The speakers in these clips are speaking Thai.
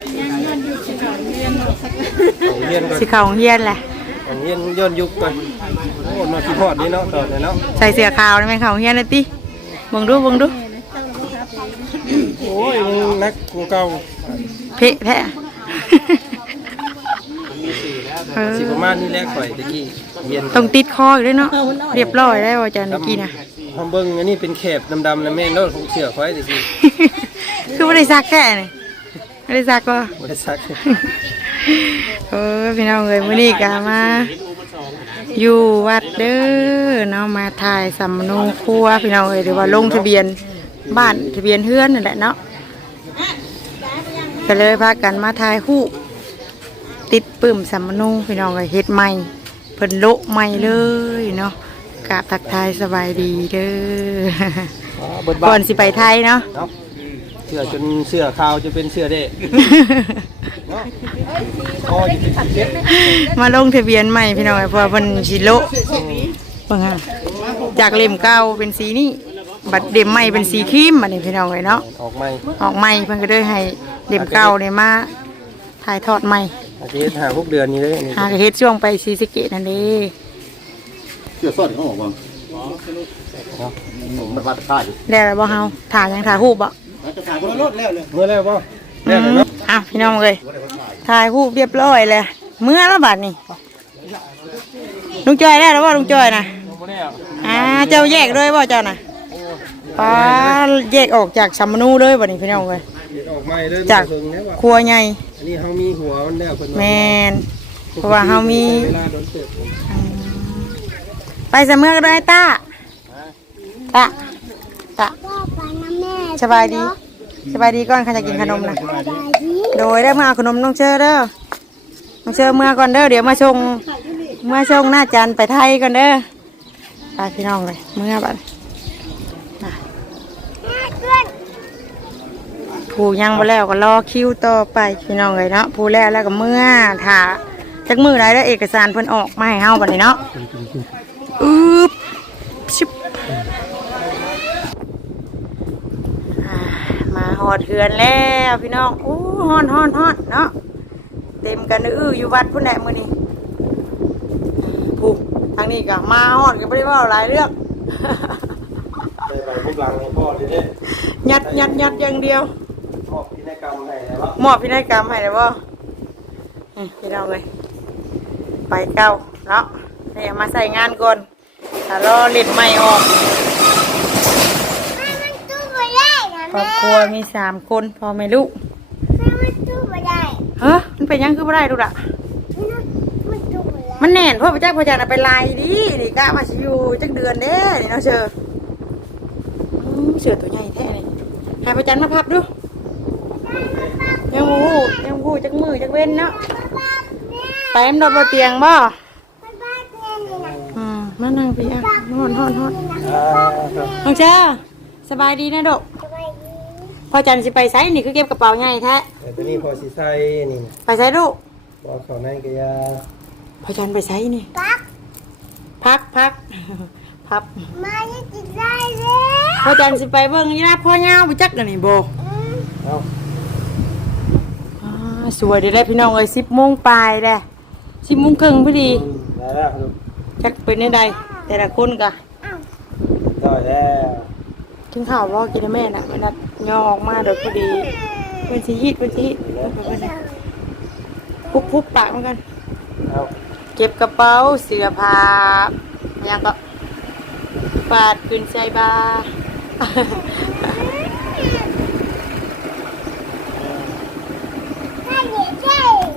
ของเรียนก่อนสิเข้าโรงเรียนแหละของเรียนย้อนยุคก่อนโอ้มาที่พอดนี่เนาะตอนนี้เนาะใส่เสื้อขาวนี่แม่นเข้าโรงเรียนเลยติเบิ่งดูเบิ่งดู โอ้ยมึงนักกูเก่าเพะแท้เออสิประมาณนี้แหละข่อยตะกี้เรียนต้องติดคออยู่ด้วยเนาะ เรียบร้อยแล้วอาจารย์เมื่อกี้นะ ทำเบิ่งอันนี้เป็นแคบดำๆนะแม่นโลดของเสือข่อยตะกี้ คือไม่ได้ซักแค่นี่ ไม่ได้ซักก็บ่ได้ซักเออพี่น้องเอ้ยมื้อนี้ก็มา อยู่วัดเด้อเนาะมาถ่ายสำนูครัวพี่น้องเอ้ยหรือว่าลงทะเบียนบ้านทะเบียนเฮือนนั่นแหละเนาะก็เลยพากันมาถ่ายรูปติดปึ้มสำนูพี่น้องเอ้ยเฮ็ดใหม่เพิ่นโละใหม่เลยเนาะกราบทักทายสบายดีเด้ออ๋อเบิดก่บ้าอนนสิไปไทยเนาะ เนาะเสือจนเสือขาวจะเป็นเสือเด้เนาะอ๋อจะเป็นเจ็ดมาลงทะเบียนใหม่พี่น้องเอ้ยเพราะว่าเพิ่นสิโละเบิ่งฮะจากเล่มเก่าเป็นสีนี้บัดเล่มใหม่เป็นสีครีมบัดนี้พี่น้องเอ้ยเนาะออกใหม่ออกใหม่เพิ่นก็เลยให้เล่มเก่าเนี่ยมาถ่ายทอดใหม่อาทิตย์หาพวกเดือนนี้เลยนี่หากระเฮ็ดช่วงไปศรีสะเกษนั่นเด้เสื้อซ่อนเขาบอกว่ามันมาตะกร้าอยู่แล้วล่ะบ่เฮาถ่ายยังถ่ายรูปบ่ แล้วจะถ่ายบนรถแล้วเลยเมื่อแล้วป่ะอืแล้วมเนาะอะพี่น้องเอ้ยถ่ายรูปเรียบร้อยแล้วเมื่อแล้วบัดนี้ลุงจอยได้แล้วบ่ลุงจอยน่ะอ่าเจ้าแยกด้วยบ่เจ้าน่ะป้าแยกออกจากสัมมนูเลยบัดนี้พี่น้องเอ้ยเดี๋ยวออกใหม่เลยจากเพิ่งแล้วว่ะครัวใหญ่อันนี้เขามีหัวมันแล้วเพิ่นว่าแม่นเพราะว่าเฮามีเวลาโดนเติบไปเสมอก็ได้ตาตาตา สบายดีสบายดีก่อนข้าจะกินขนมนะโดยได้มาเอาขนมน้องเชอเด้อน้องเชอเมื่อก่อนเด้อเดี๋ยวมาชงเมื่อชงหน้าจันไปไทยก่อนเด้อไปพี่น้องเลยเมื่อบัดน่ะผู้ยังบ่แล้วก็รอคิวต่อไปพี่น้องเลยเนาะผู้แล้วแล้วก็เมื่อถ่าจักมือไรแล้วเอกสารเพิ่นออกมาให้เฮาบัดนี้เนาะอึ๊บชิบ อ่ามา หอดเถือนแล้วพี่น้องโอ้ฮอนฮอนฮอนเนาะเต็มกันอื้ออยู่วัดพุ่นแหละมือนี้ผู้ทางนี้ก็มาฮอดก็ไม่ได้เว่าหลายเรื่องได้ไปพวกหลังให้พ่อทีนี้ยัดยัดยัดอย่างเดียวพ่อพินัยกรรมให้แล้วมอบพินัยกรรมให้เลยบ่นี่พี่น้องเลยไปเก้าเนาะเดี๋ยวมาใส่งานก่อนถ้ารอเล็ดไม่ออก ครอบครัวมีสามคนพ่อแม่ลูกเฮ้ยมันเป็นหยังคือบ่ได้ดูล่ะมันแน่นเพราะพระเจ้าพระจันทร์น่ะไปลายดินี่กะมาสิอยู่จักเดือนเด้นี่เนาะเชออืมเสือตัวใหญ่แท้นี่ให้พระจันทร์มาพับดูยังบ่ฮู้ยังบ่ฮู้จักมือจักเว้นเนาะไปมันนอนบนเตียงบ่อืมมานั่งพี่อะนอนนอนนอนอ่าครับน้องเชอสบายดีนะดก พอจันทร์สิไปไสนี่คือเก็บกระเป๋าใหญ่แท้แต่ตัวนี้พอสิใส่นี่ไปไสลูกพอเขาในก็ยาพอจันทร์ไปไสนี่พักพักพับพอจันสิไปเบิ่งนี่นะพ่อยาวไปจักกันนี่โบเอาอ่าสวยเดี๋ยวได้พี่น้องเอ้ยสิบโมงปลายแหละสิบโมงครึ่งพอดีได้แล้วครับจักเป็นได้ใดแต่ละคนกะได้แล้วถึงข่าวว่ากินแม่น่ะมันนัด ย่อออกมาเดี๋ยวพอดีเป็นสีฮิตเป็นสีฮิตพุบพุบปากเหมือนกันเอาเก็บกระเป๋าเสื้อผ้ายังก็ปาดขึ้นใส่บา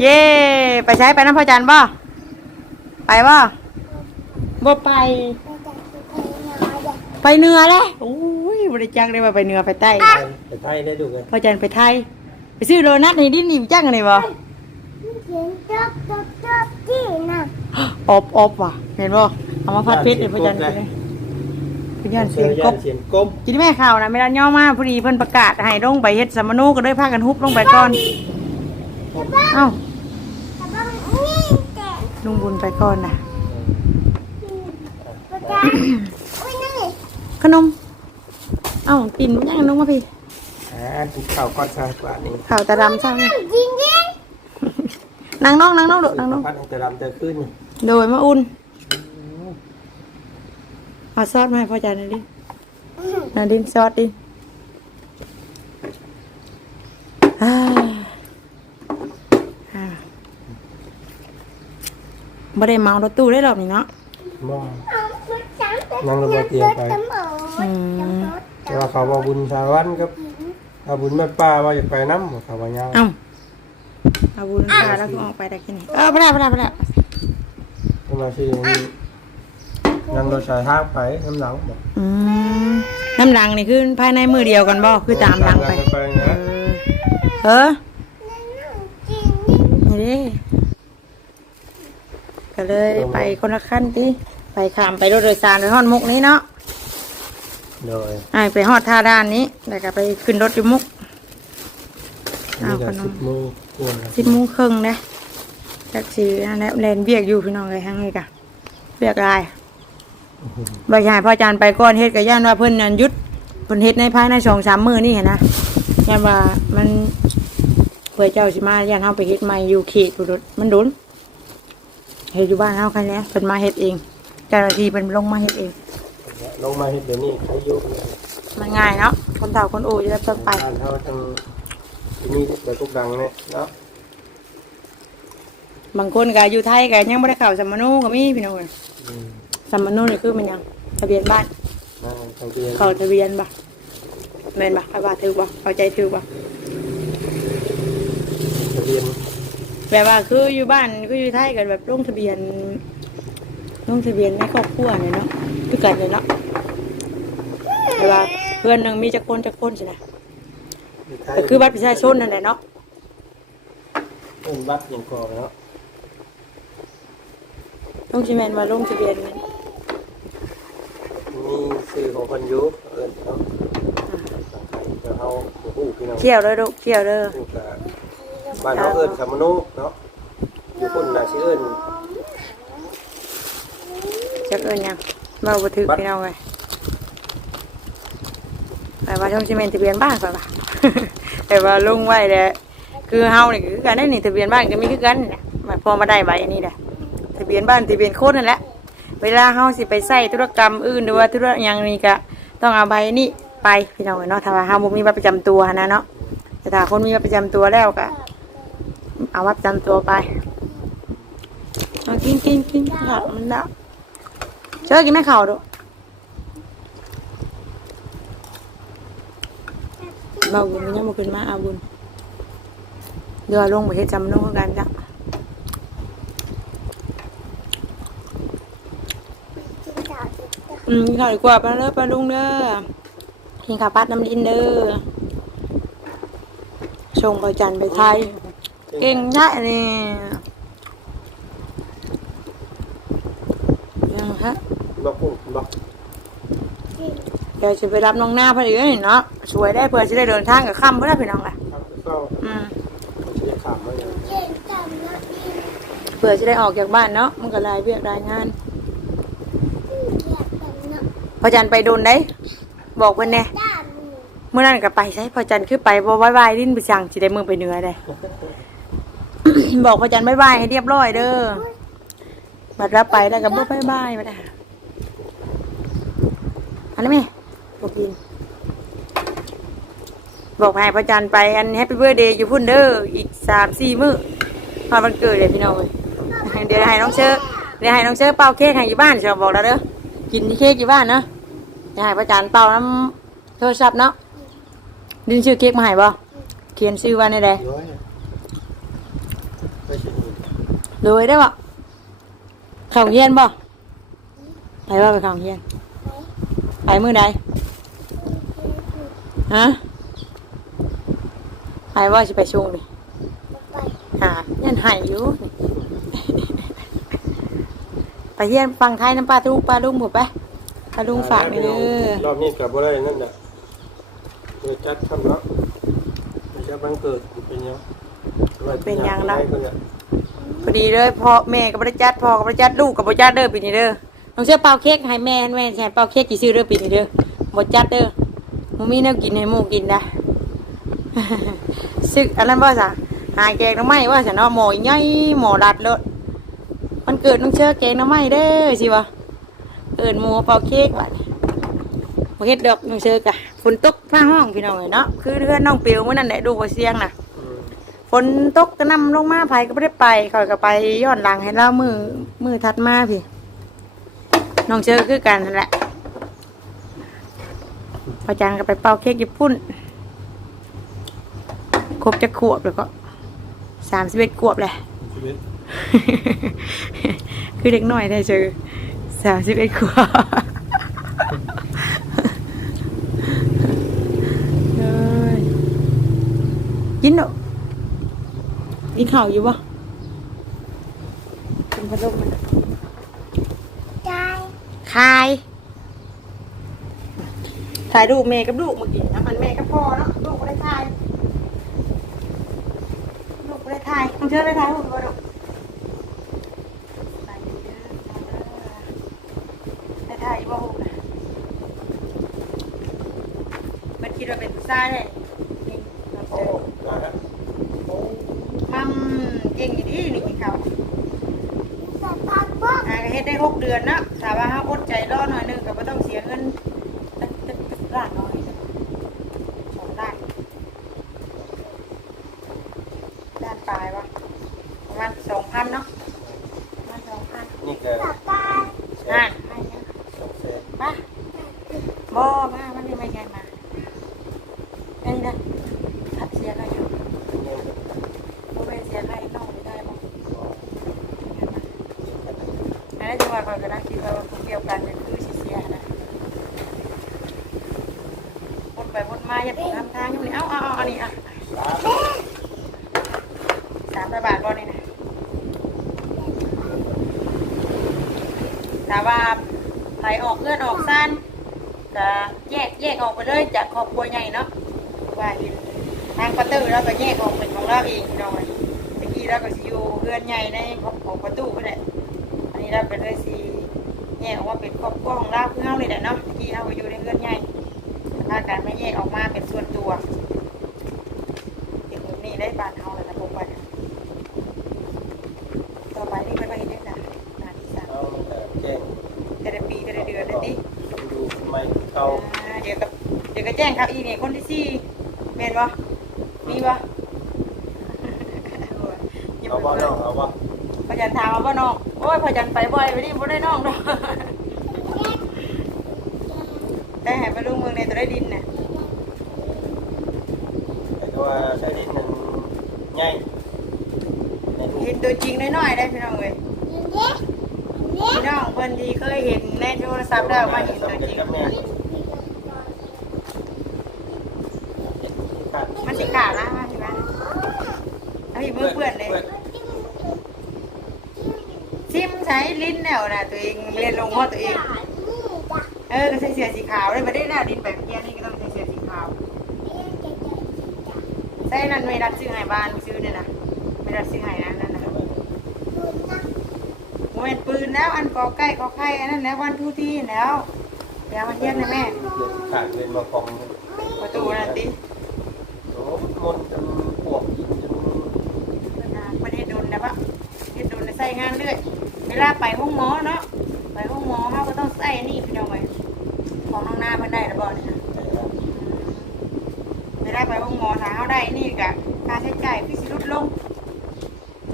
เย่ไปใช้ไปน้ำพ่อจันบ่ไปบ่บ่ไป ไปเหนือเลยโอ้ ยบริจักได้ว่าไปเหนือไปใต้ ไปไทยได้ดูกันพ่อจันไปไทย ไปซื้อโดนัทให้ดินนี่จักกันนี่บ่อบอบว่ะเห็นบ่เอามาพัดเพชรเลยพ่อจันไปเลยพ่อจันเสียงกบ เสียงกบกินแม่ข่าวนะไม่ได้ย่อมาพอดีเพิ่นประกาศให้ลงไปเฮ็ดสัมมโนก็เลยพากันฮุบลงไปก่อน เอ้าลุงบุญไปก่อนนะขนม เอ้ากินมันยังลงมาพี่อ่าอ่ากินข้าวก้อนชายกว่านี้ข่าวตาดำช่างนางน้องนางน้องดูนางน้องพัดแต่ดำแต่ขึ้นโดยมาอุ่นเอาซอสมาให้พ่อจานหน่อยดินาดินซอสดิอ่าอ่าบ่ได้เมารถตู้ได้หรอกนี่เนาะมองนั่งรถมาเตียงไป อืม แต่ว่าเขาบอกบุญสาวันกับเอาบุญแม่ป้าว่าอยากไปน้ำบอกเขาว่าเงาเอ้าเอาบุญพาแล้วก็ออกไปแต่แค่นี้เออไปแล้วไปแล้วไปแล้วก็มาที่นี่นั่งรถสายทางไปน้ำหลังบอกอืมน้ำหลังนี่คือภายในมือเดียวกันบ่คือตามหลังไป ไปเอนะอเออนี่ดิก็เลยไปคนละขั้นติไปขามไปรถโดยสารโดยฮอดมุกนี้เนาะ โดยอ้ายไปฮอดท่าด้านนี้แล้วก็ไปขึ้นรถอยู่มุก นี่ก็เอาขนม สิบโมงกวนสิบโมงครึ่งนะจักสีนั่นแหละแลนเบียกอยู่พี่น้องเลยทั้งนี้กะเบียกลายใบชายพ่ออาจารย์ไปก้อนเฮ็ดกับย่านว่าเพิ่นนันหยุดเพิ่นเฮ็ดในภายในสองสามมื้อนี่เห็นนะย่านว่ามันเพื่อเจ้าสิมาย่านเฮาไปเฮ็ดใหม่อยู่เขตอุดรมันโดนเฮ็ดอยู่บ้านเฮาคันนี้เพิ่นมาเฮ็ดเองเจ้าหน้าที่เพิ่นลงมาเฮ็ดเอง ลงมาเฮ็ดเดี๋ยวนี้ใครอยุ่งมันง่ายเนาะคนเฒ่าคนโอ้จะได้เพิ่นไปบ้านเขาทางที่นี่เดี๋ยวทุกดังเนี่ยเนาะบางคนก็อยู่ไทยก็ยังบ่ได้เข้าสัมมโนก็มีพี่น้องเอ้ยอืมสัมมโนนี่คือมันหยังทะเบียนบ้านนั่งทางเตียงเขาทะเบียนบ่แม่นบ่เข้าว่าถือบ่เข้าใจถือบ่ทะเบียนแบบว่าคืออยู่บ้านคืออยู่ไทยกันแบบลงทะเบียนลงทะเบียนในครอบครัวเนี่ยเนาะคือกันเลยเนาะ แต่ว่าเพื่อนหนึงมีจักคนจักคนสินะยู่ไทยก็คือบัตรประชาชนนั่นแหละเนาะเป็นบัตรอย่างก่อเนาะลงสิแม่นว่าลงทะเบียนนี่มีสื่อของคนอยุเอิญเนาะทางไทยเดี๋ยวเขาผู้ผู้พี่น้องเที่ยวเด้อลูกเที่ยวเด้อผู้กะบ้านเขาเอิญสามนุเนาะอยู่คนน่ะชื่อเอิญจักเอิ้นหยังมาบ่ถือพี่น้องเอ้ แต่ว่าลงสิแม่นทะเบียนบ้านก่อนว่ะแต่ว่าลุงไว้แหละคือเฮานี่คือกันได้นี่ทะเบียนบ้านก็มีคือกันนี่แหละมาพอมาได้ใบอันนี้แหละทะเบียนบ้านทะเบียนโคตรนั่นแหละเวลาเฮาสิไปใส่ธุรกรรมอื่นหรือว่าธุรอย่างนี้ก็ต้องเอาใบนี้ไปพี่น้องเนาะถ้าว่าเฮาบ่มีบัตรประจำตัวนะเนาะแต่ถ้าคนมีบัตรประจำตัวแล้วก็เอาบัตรประจำตัวไปกินกินกินผักมันแล้วเจอกินแม่ข้าวดู เราบุญมันยังบ่ขึ้นมาเอาบุญเดี๋ยวลงไปเฮ็ดจำนงกันจ้ะอืมข่าวดีกว่าไปเด้อไปลุงเด้อกินข้าวปัดน้ำดินเด้อส่งไปจันทร์ไปไทย เก่งใช่นี่ยงฮะ บอกผู้บอก เดี๋ยวจะไปรับน้องหน้าพอดีนี่เนาะสวยได้เพื่อจะได้เดินทางกับค่ำเพื่อได้พี่น้องอะครับก็อืมจะขามมาอย่างเพื่อจะได้ออกจากบ้านเนาะมันก็รายเวียกรายงานพอจันทร์ไปโดนได้ บอกเพิ่นแน่เมื่อนั้นก็ไปใช่พอจันทร์คือไปบ่บายบายดิ้นไปสั่งสิได้มือไปเหนือได้บอกพอจันทร์บายบายให้เรียบร้อยเด้อบัดรับไปแล้วก็บ่บายบายมาได้อันนี้แม่ บอกิน บอกให้พอจันทร์ไปอันแฮปปี้เบิร์ดเดย์อยู่พุ่นเด้ออีกสามสี่มื้อพอวันเกิดเลยพี่น้องเอ้ยเดี๋ยวให้น้องเชอร์เดี๋ยวให้น้องเชอร์เป่าเค้กให้อยู่บ้านเชียวบอกแล้วเด้อกินที่เค้กอยู่บ้านเนาะเดี๋ยวให้พอจันทร์เป่าน้ำโทรศัพท์เนาะดึงชื่อเค้กมาให้บ่เขียนชื่อว่าในใดร้อยไปชิมโดยได้บ่ข้าโรงเรียนบ่ไปว่าไปข้าโรงเรียนไปมื้อใด ฮะไปว่าสิไปชงดิหายันใหายอยู่ไปเรียนฟังไทยน้ำปลาลุงปลาลุงหมดไปปลาลุงฝากหน่อยเด้อรอบนี้กับบ่ได้นั่นแหละโดยจัดทำเนาะไม่ใช่บังเกิดเป็นยังพอดีเลยพ่อแม่กับบริจัดพ่อกับบริจัดลูกกับบริจัดเด้อปีนี้เด้อน้องเชื่อเป่าเค้กให้แม่แม่แช่เป่าเค้กกี่ซื้อเด้อปีนี้เด้อหมดจัดเด้อห มูมีแนวกินให้หมูกินนะซึกอันนั้นว่าจ้ะหาแกงน้ำไม้ว่าจ้ะเนาะหมอใหญ่หมอดัดเลยมันเกิดน้องเชื่อแกงน้ำไม้เด้อสิวะเอิญหมูเป่าเค้กว่ะนี่บ่เฮ็ดดอกน้องเชื่อกะฝนตกฟ้าห้องพี่น้องเอ้ยเนาะคือเพื่อนน้องเปิวเมื่อนั้นแหละดูบ่เสียงน่ะฝนตกกระหนำลงมาไผก็ไม่ได้ไปเขาก็ไปย้อนหลังให้เล่ามือมือทัดมาพี่น้องเจอคือกันนั่นแหละ พอจังก็ไปเป่าเค้กญี่ปุ่นครบจะขวบแล้วก็สามสิบเอ็ดขวบแหละชีวิตคือเด็กน้อยได้เจอสามสิบเอ็ดขวบเอ้ยยินเนอะกินข้าวอยู่ปะกินพัดลมมันคาย ถ่ายรูปแม่กับลูกเมื่อกี้นะมันแม่กับพ่อเนาะลูกก็ได้ถ่ายลูกก็ได้ถ่ายต้องเชิญได้ถ่ายรูปบ่ลูกได้ถ่ายอยู่บ่ลูกนะมันคิดว่าเป็นผู้ชายเลยนี่เราเจโอ้อมาแล้วโอ้มัมเก่งอยู่ดีนี่กินข้าวอ่าก็เฮ็ดได้หกเดือนนะถ้าว่าเฮาอดใจรอหน่อยหนึงก็บ่ต้องเสียเงินตัก ตักตักล้านน้อยสองล้านด้านปลายวะประมาณสองพันเนาะประมาณสองพัน นี่ก็ อ่าให้เนี่ย สองแสน มาบ่มามันนี่ไม่ใช่มาอันนี้นะทับเสียอะไรอยู่บ่เป็นเสียอะไรน้องไม่ได้บ่ อันนั้นจังหวะก่อนก็ได้คิดว่าพวกเดียวกันเนี่ยคือสิเสียนะวนไปวนมาอย่าไปทำทางอยู่นี่เอาเอาเอาอันนี้อะสามร้อยบาทบ่นี่นะแต่ว่าไหลออกเลื่อนออกสั้นก็แยกแยกออกไปเลยจากครอบครัวใหญ่เนาะว่าเห็นทางประตูแล้วก็แยกออกเป็นของเราเองหน่อยตะกี้เราก็สิอยู่เพื่อนใหญ่ในของประตูก็ได้อันนี้เราเป็นเลยสีแยกออกมาเป็นครอบครัวของเราคือเฮาเลยแหละเนาะที่เราอยู่ในเรือนใหญ่ถ้าการไม่แยกออกมาเป็นส่วนตัวเป็นแบบนี้ได้บานเฮาเลยนะพวกมันต่อไปนี่เป็นไปเห็นได้จ้ะงานที่สาม เอา แต่แจ้งแต่ละปีแต่ละเดือนนั่นดิดูสมัยเก่าอ่าเดี๋ยวกับเดี๋ยวก็แจ้งครับอีเนี่ยคนที่สี่เมนวะมีวะเอาบ่น้องเอาบ่พอจันถามมาบ่น้องโอ้ยพอจันไปบ่อยไปดิบ่ได้น้องดอกได้ใหายไปลูกเมืองในตัวได้ดินน่ะแต่ก็ว่าใช้ดินมันใหญ่ในรูเห็ปนตัวจริงน้อยๆได้พี่น้องเลยพี่ น้องเพิ่นที่เคยเห็นในโทรศัพท์แล้วมาเห็นตัวจริงกับแม่ขาดมันสิขาดละมาใช่ไหมเอาพี่มือเปื่อนเลยชิมใช้ลิ้นแนวน่ะตัวเองเรียนลงว่าตัวเอง เออก็ใส่เสื้อสีขาวเลยไม่ได้หน้าดินแบบเนี้ยนี่ก็ต้องใส่เสื้อสีขาวใส่นั่นไม่รัดซื้อให้บ้านซื้อเนี่ยนะไม่รัดซื้อให้นะนั่นนะ เมนปืนแล้วอันกอใกล้กอไข่อันนั้นแล้ววันทุกที่แล้วเดี๋ยวมาเทียนนะแม่ขาดเป็นมาของประตูนั่นดิโอ้มนจนปวกกินจนประเทศโดนนะปะประเทศโดนใส่งานเรื่อยเวลาไปห้องหมอเนาะไปห้องหมอเขาก็ต้องใส่นี่พี่น้องเลยของน้องหน้ามันได้ระบอเนี่ยนะไม่ได้ไปห้องหมอถ้าเขาได้นี่กะค่าใช้จ่ายพี่สิลดลง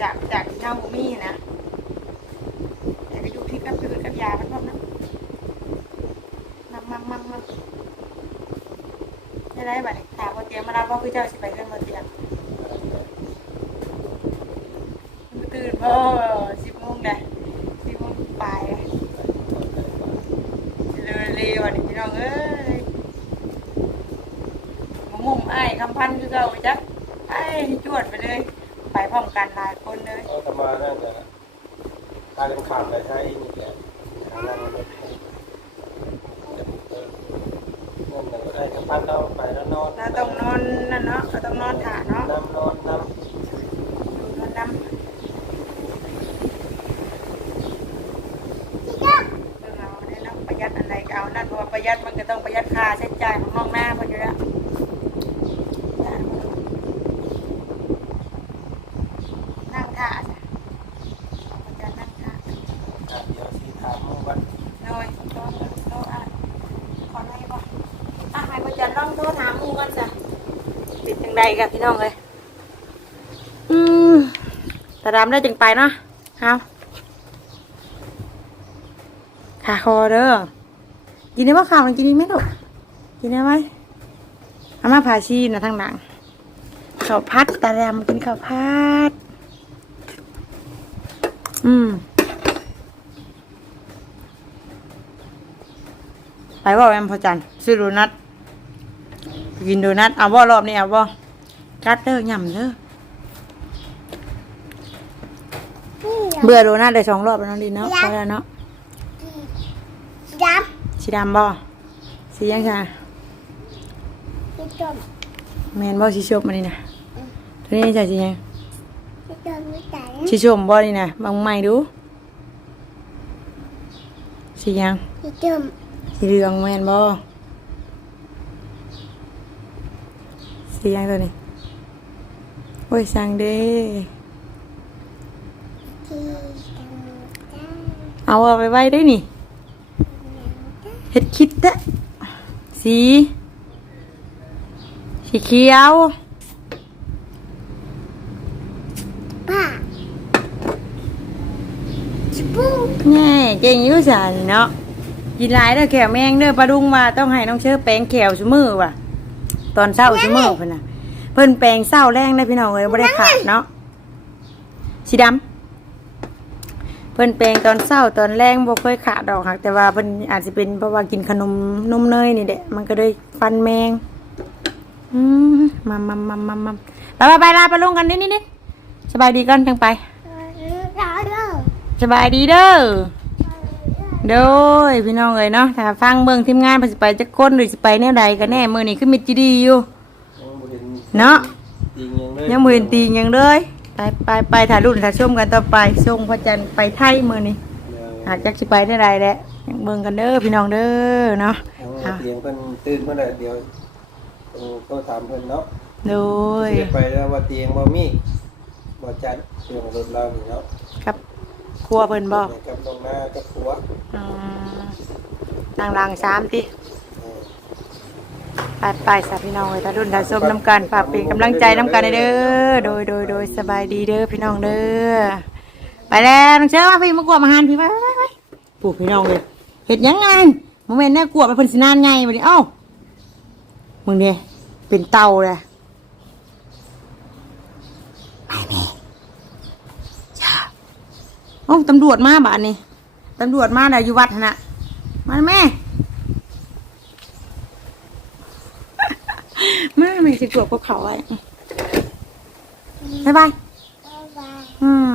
จากจากที่เราบุมีนะแต่ก็อยู่ที่กับพืชกับยามันพร้อมนะมังมังมังมังได้ไรบ้านี่ถา มาเตรียมมารับว่าพี่เจ้าสิไปเรื่องมาเตียมมื้อตื่นพอสิบโมงเลยสิบโมงปลายเลยเร็วๆอันนี้พี่น้องเอ้ยมุมอ้ายคำพันคือเก่าจักไอ้จวดไปเลย ไปพร้อมกันหลายคนเลย เอาทำมาน่าจะตายกันขาดไปใช้นี่แหละทางนั้นเลยเออนั่นแหละ ก็ได้กับพันเราไปแล้วนอนเราต้องนอนนั่นเนาะเราต้องนอนถ่าเนาะน้ำนอนน้นอนน้ำเออเอาได้เนาะประหยัดอะไรก็เอานั่นเพราะว่าประหยัดมันก็ต้องประหยัดค่าใช้จ่ายของน้องหน้าเพออยู่แล้ว ใดกับพี่น้องเลยอืมตาดำได้จึงไปเนาะเอาขาคอเด้อกินได้ป่ะข่าวมันกินไดีไหมลูกกินได้ไหมอามาพาชีนะทางหลังข้าวพัดตาดำกินข้าวพัด อืมไปบ่าแอมพอจันทร์ซื้อโดนัทกินโดนัทเอาบ่ารอบนี้เอาบ่า กัดเด้อย่ำเด้อเบื่อโดนัทได้สองรอบแล้วน้องดินเนาะไปแล้วเนาะดสีดำบ่สียังไงำพี่จมแมนบ่สีชมมานี่นะตัวนี้ใช่สียังพี่จมไม่ตายสีชมบ่นี่นะบางใหม่ดูสียังพี่จมสีเหลืองแมนบ่สียังตัวนี้ โอ้ยสั่งเด้ที่จำได้เอาเอาไปไว้ได้นี่เฮ็ดคิดเด้อสี สีเขียวป้าชิบูแน่เก่งอยู่สันเนาะกินหลายเด้อแขวแมงเด้อปลาดุงว่าต้องให้น้องเชื่อแปรงแขวซุมือว่ะ ตอนเช้าซุมือเพิ่นน่ะ เพิ่นแปรงเช้าแรงได้อพี่น้องเอ้ยบ่ได้ขาดเนาะสีดำเพิ่นแปรงตอนเช้าตอนแรงบ่เคยขาดดอกหักแต่ว่าเพิ่นอาจจะเป็นเพราะว่ากินขนมนมเนยนี่แหละมันก็เลยฟันแมงอืมมามามามามาไปไปไปลาไปลงกันนิดนิดสบายดีก่อนจังไปรอเด้อสบายดีเด้อโดยพี่น้องเอ้ยเนาะถ้าฟังเบิ่งทีมงานเพิ่นสิไปจักคนหรือสิไปแนวใดก็แน่มือนี้คือมิตรจิดีอยู่ เห็นเนาะจริงยังเลยยังบ่เห็นตีหยังเลยไปไปไปถ่ายรูปถ่ายชมกันต่อไปส่งพระจันทร์ไปไทยมื้อนี้หากจักสิไปได้ใดแหละยังเบิ่งกันเด้อพี่น้องเด้อเนาะเอาเตียงเพิ่นตื่นเมื่อไหร่เดี๋ยวเออก็ถามเพิ่นเนาะโดยเสียไปแล้วว่าเตียงบ่มีบ่จัดเตียงรถเรานี่เนาะกับครัวเพิ่นบ่กับน้องหน้ากับผัวอืมนางรางสามติเออ ไปไปสาพี่น้องเอ้ยถ้ารุ่นถ้าส้มน้ำกันฝากเป็นกำลังใจน้ำกันเด้อโดยโดยโดยสบายดีเด้อพี่น้องเด้อไปแล้วน้องเชื่อว่าพี่มากวมาหานพี่ไปไปไปปลูกพี่น้องเลยเห็ดยังไงโมเมนต์น่ากลัวไปเพิ่นสินานไงมาดิเอ้ามึงเนี่ยเป็นเต่าเลยไปแม่จ้าโอ้ตำรวจมาบ้านนี้ตำรวจมาน่ะอยู่วัดนะมาแม่ ม่ไม่สิบขวบกับเขาไว้บ๊ายบาย อืม